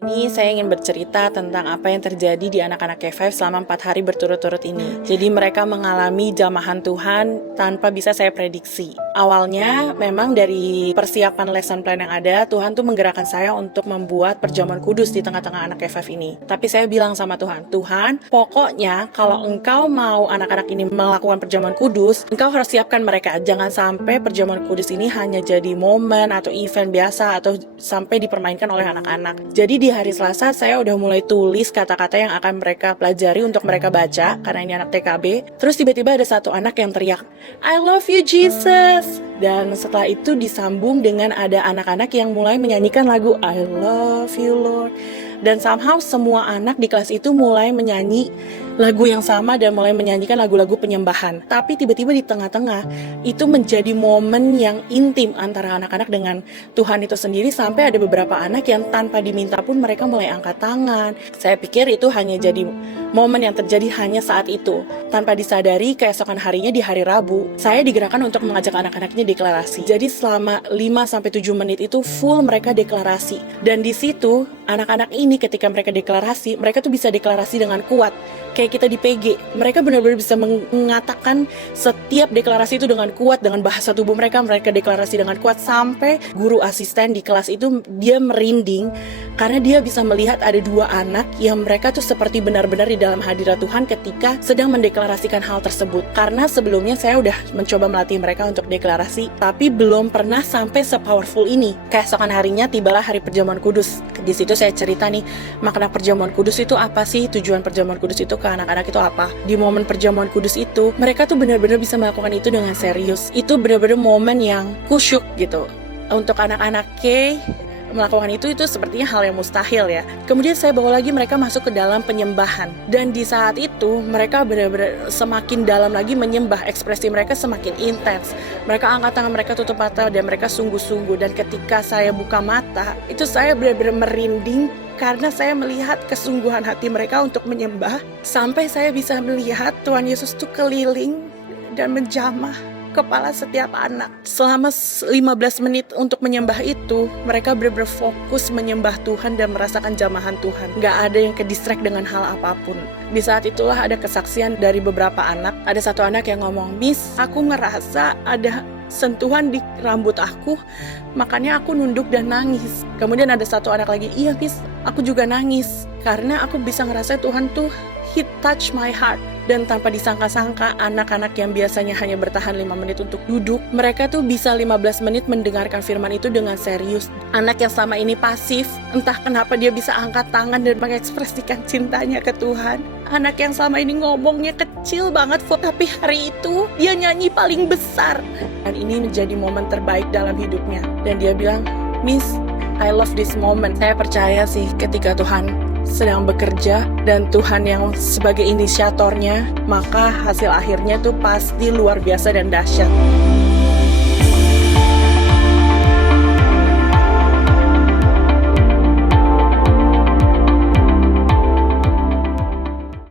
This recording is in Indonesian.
Ini saya ingin bercerita tentang apa yang terjadi di anak-anak K5 selama 4 hari berturut-turut ini. Jadi mereka mengalami jamahan Tuhan tanpa bisa saya prediksi. Awalnya memang dari persiapan lesson plan yang ada, Tuhan tuh menggerakkan saya untuk membuat perjamuan kudus di tengah-tengah anak K5 ini. Tapi saya bilang sama Tuhan, Tuhan, pokoknya kalau engkau mau anak-anak ini melakukan perjamuan kudus, engkau harus siapkan mereka. Jangan sampai perjamuan kudus ini hanya jadi momen atau event biasa atau sampai dipermainkan oleh anak-anak. Jadi di hari Selasa saya udah mulai tulis kata-kata yang akan mereka pelajari untuk mereka baca karena ini anak TKB. Terus tiba-tiba ada satu anak yang teriak, I love you Jesus. Dan setelah itu disambung dengan ada anak-anak yang mulai menyanyikan lagu I love you Lord. Dan somehow semua anak di kelas itu mulai menyanyi lagu yang sama dan mulai menyanyikan lagu-lagu penyembahan. Tapi tiba-tiba di tengah-tengah itu menjadi momen yang intim antara anak-anak dengan Tuhan itu sendiri, sampai ada beberapa anak yang tanpa diminta pun mereka mulai angkat tangan. Saya pikir itu hanya jadi momen yang terjadi hanya saat itu. Tanpa disadari, keesokan harinya di hari Rabu, saya digerakkan untuk mengajak anak-anak ini deklarasi. Jadi selama 5-7 menit itu full mereka deklarasi. Dan di situ anak-anak ini ketika mereka deklarasi, mereka tuh bisa deklarasi dengan kuat. Kayak kita di PG, mereka benar-benar bisa mengatakan setiap deklarasi itu dengan kuat, dengan bahasa tubuh mereka deklarasi dengan kuat, sampai guru asisten di kelas itu dia merinding karena dia bisa melihat ada dua anak yang mereka tuh seperti benar-benar di dalam hadirat Tuhan ketika sedang mendeklarasikan hal tersebut. Karena sebelumnya saya udah mencoba melatih mereka untuk deklarasi, tapi belum pernah sampai se-powerful ini. Keesokan harinya tibalah hari perjamuan kudus. Di situ saya cerita nih, makna perjamuan kudus itu apa sih? Tujuan perjamuan kudus itu ke anak-anak itu apa? Di momen perjamuan kudus itu, mereka tuh benar-benar bisa melakukan itu dengan serius. Itu benar-benar momen yang kusyuk gitu. Untuk anak-anak K, melakukan itu sepertinya hal yang mustahil ya. Kemudian saya bawa lagi mereka masuk ke dalam penyembahan. Dan di saat itu, mereka benar-benar semakin dalam lagi menyembah. Ekspresi mereka semakin intens. Mereka angkat tangan, mereka tutup mata, dan mereka sungguh-sungguh. Dan ketika saya buka mata, itu saya benar-benar merinding karena saya melihat kesungguhan hati mereka untuk menyembah. Sampai saya bisa melihat Tuhan Yesus itu keliling dan menjamah kepala setiap anak. Selama 15 menit untuk menyembah itu, mereka benar-benar fokus menyembah Tuhan dan merasakan jamahan Tuhan. Gak ada yang ke-distract dengan hal apapun. Di saat itulah ada kesaksian dari beberapa anak. Ada satu anak yang ngomong, Miss, aku ngerasa ada sentuhan di rambut aku, makanya aku nunduk dan nangis. Kemudian ada satu anak lagi, iya Miss, aku juga nangis karena aku bisa ngerasa Tuhan tuh He touch my heart. Dan tanpa disangka-sangka, anak-anak yang biasanya hanya bertahan 5 menit untuk duduk, mereka tuh bisa 15 menit mendengarkan firman itu dengan serius. Anak yang selama ini pasif, entah kenapa dia bisa angkat tangan dan mengekspresikan cintanya ke Tuhan. Anak yang selama ini ngomongnya kecil banget, tapi hari itu dia nyanyi paling besar. Dan ini menjadi momen terbaik dalam hidupnya. Dan dia bilang, Miss, I love this moment. Saya percaya sih ketika Tuhan sedang bekerja dan Tuhan yang sebagai inisiatornya, maka hasil akhirnya tuh pasti luar biasa dan dahsyat.